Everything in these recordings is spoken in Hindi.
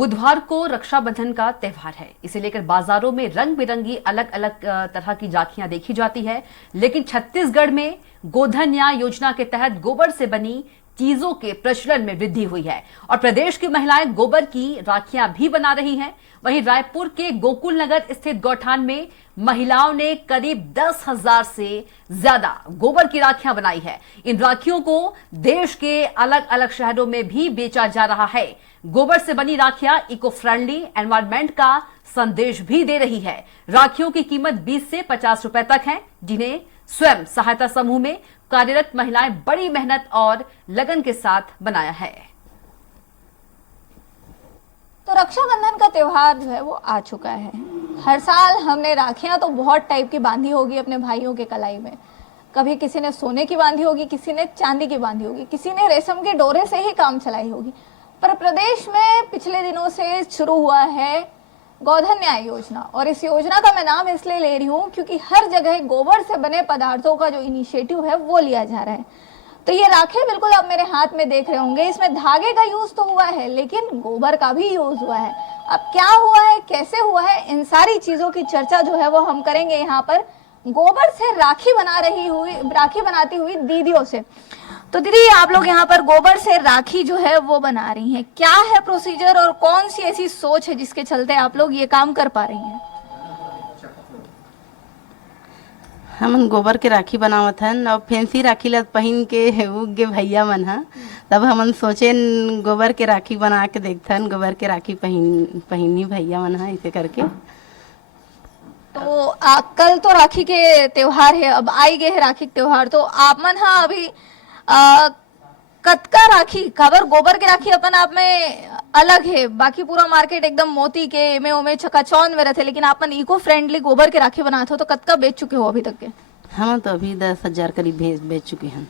बुधवार को रक्षाबंधन का त्योहार है। इसे लेकर बाजारों में रंग बिरंगी अलग अलग तरह की राखियां देखी जाती है। लेकिन छत्तीसगढ़ में गोधन न्याय योजना के तहत गोबर से बनी चीजों के प्रचलन में वृद्धि हुई है और प्रदेश की महिलाएं गोबर की राखियां भी बना रही हैं। वहीं रायपुर के गोकुल नगर स्थित गौठान में महिलाओं ने करीब 10,000 से ज्यादा गोबर की राखियां बनाई है। इन राखियों को देश के अलग अलग शहरों में भी बेचा जा रहा है। गोबर से बनी राखियां इको फ्रेंडली एनवायरमेंट का संदेश भी दे रही है। राखियों की कीमत 20 से 50 रुपए तक है, जिन्हें स्वयं सहायता समूह में कार्यरत महिलाएं बड़ी मेहनत और लगन के साथ बनाया है। तो रक्षाबंधन का त्योहार जो है वो आ चुका है। हर साल हमने राखियां तो बहुत टाइप की बांधी होगी अपने भाइयों के कलाई में। कभी किसी ने सोने की बांधी होगी, किसी ने चांदी की बांधी होगी, किसी ने रेशम के डोरे से ही काम चलाई होगी। पर प्रदेश में पिछले दिनों से शुरू हुआ है गोधन न्याय योजना, और इस योजना का मैं नाम इसलिए ले रही हूँ क्योंकि हर जगह गोबर से बने पदार्थों का जो इनिशिएटिव है वो लिया जा रहा है। तो ये राखें बिल्कुल आप मेरे हाथ में देख रहे होंगे, इसमें धागे का यूज तो हुआ है लेकिन गोबर का भी यूज हुआ है। अब क्या हुआ है, कैसे हुआ है, इन सारी चीजों की चर्चा जो है वो हम करेंगे यहाँ पर गोबर से राखी बनाती हुई दीदियों से। तो दीदी, आप लोग यहाँ पर गोबर से राखी जो है वो बना रही हैं, क्या है प्रोसीजर और कौन सी ऐसी सोच है जिसके चलते आप लोग ये काम कर पा रही हैं? हमन गोबर के राखी बनावत हन और फैंसी राखी ला पहन के उगे भैया मन ह तब हमन सोचे गोबर के राखी बना के देखथन, गोबर के राखी पहनी भैया मन ह इसे करके। तो कल तो राखी के त्योहार है, अब आई गए है राखी के त्योहार, तो आप मन हाँ अभी कतका राखी खबर गोबर के राखी अपन आप में अलग है, बाकी पूरा मार्केट एकदम मोती के में उमे चकाचौंध में रहते, लेकिन आपन इको फ्रेंडली गोबर के राखी बनाते हो तो कतका बेच चुके हो अभी तक के? हम तो अभी 10,000 करीब बेच चुके हैं।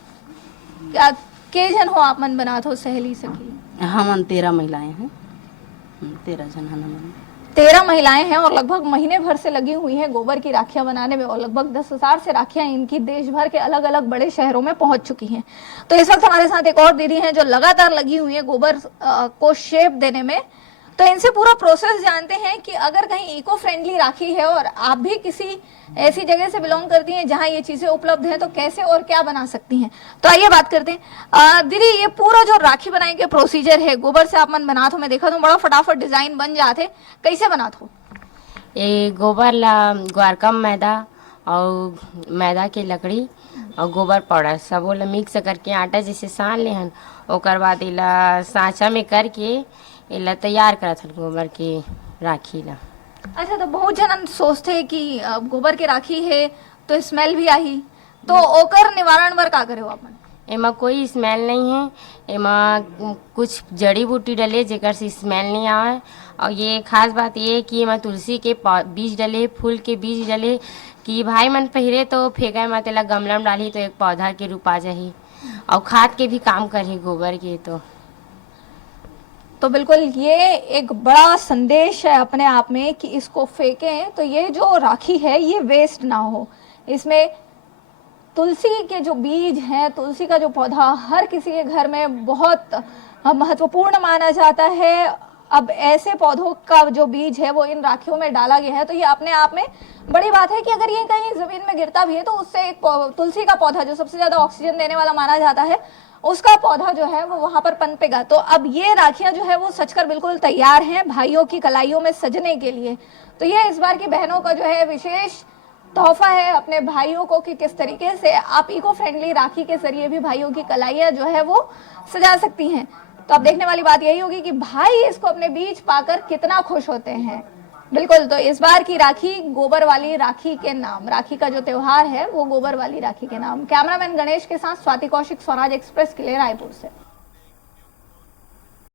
क्या के जन हो आप मन बनाते हो, सहेली सखी? हमन 13 महिलाएं हैं, 13 जन हम 13 महिलाएं हैं और लगभग महीने भर से लगी हुई हैं गोबर की राखियां बनाने में, और लगभग 10,000 से राखियां इनकी देश भर के अलग अलग बड़े शहरों में पहुंच चुकी हैं। तो इस वक्त हमारे साथ एक और दीदी हैं जो लगातार लगी हुई है गोबर को शेप देने में। तो इनसे पूरा प्रोसेस जानते हैं कि अगर कहीं इको फ्रेंडली राखी है और आप भी किसी ऐसी जगह से बिलोंग करती हैं जहां ये चीजें उपलब्ध हैं, तो कैसे और क्या बना सकती हैं। तो आइए बात करते हैं। दीदी, ये पूरा जो राखी बनाने के प्रोसीजर है, गोबर से आप मन बनात हो, मैं देखा तो बड़ा फटाफट डिजाइन बन जाते, कैसे बनात हो? ये गोबर ला ग्वारकम मैदा और मैदा के लकड़ी और गोबर पाउडर सबो ला मिक्स करके आटा जैसे सान ले हन, ओकर बाद इला सांचा में करके इला तैयार करत हन गोबर के राखी ला। अच्छा, तो बहुत जन सोचते हैं कि गोबर के राखी है तो स्मेल भी आई, तो ओकर निवारण बर का करे हो आप? एमा कोई स्मेल नहीं है, एमा कुछ जड़ी बूटी डले जेकर से स्मेल नहीं आवे। और ये खास बात ये है कि एमा तुलसी के बीज डले, फूल के बीज डले कि भाई मन पहिरे तो फेंका मत, तेला गमला में डाली तो एक पौधा के रूप आ जाही और खाद के भी काम करही गोबर के। तो बिल्कुल ये एक बड़ा संदेश है अपने आप में कि इसको फेंकें तो ये जो राखी है ये वेस्ट ना हो। इसमें तुलसी के जो बीज हैं, तुलसी का जो पौधा हर किसी के घर में बहुत महत्वपूर्ण माना जाता है। अब ऐसे पौधों का जो बीज है वो इन राखियों में डाला गया है, तो ये अपने आप में बड़ी बात है कि अगर ये कहीं जमीन में गिरता भी है तो उससे एक तुलसी का पौधा जो सबसे ज्यादा ऑक्सीजन देने वाला माना जाता है, उसका पौधा जो है वो वहां पर पनपेगा। तो अब ये राखियां जो है वो सजकर बिल्कुल तैयार हैं भाइयों की कलाइयों में सजने के लिए। तो ये इस बार की बहनों का जो है विशेष तोहफा है अपने भाइयों को कि किस तरीके से आप इको फ्रेंडली राखी के जरिए भी भाइयों की कलाइयां जो है वो सजा सकती हैं। तो अब देखने वाली बात यही होगी कि भाई इसको अपने बीच पाकर कितना खुश होते हैं। बिल्कुल, तो इस बार की राखी गोबर वाली राखी के नाम, राखी का जो त्योहार है वो गोबर वाली राखी के नाम। कैमरामैन गणेश के साथ स्वाति कौशिक, स्वराज एक्सप्रेस के लिए रायपुर से।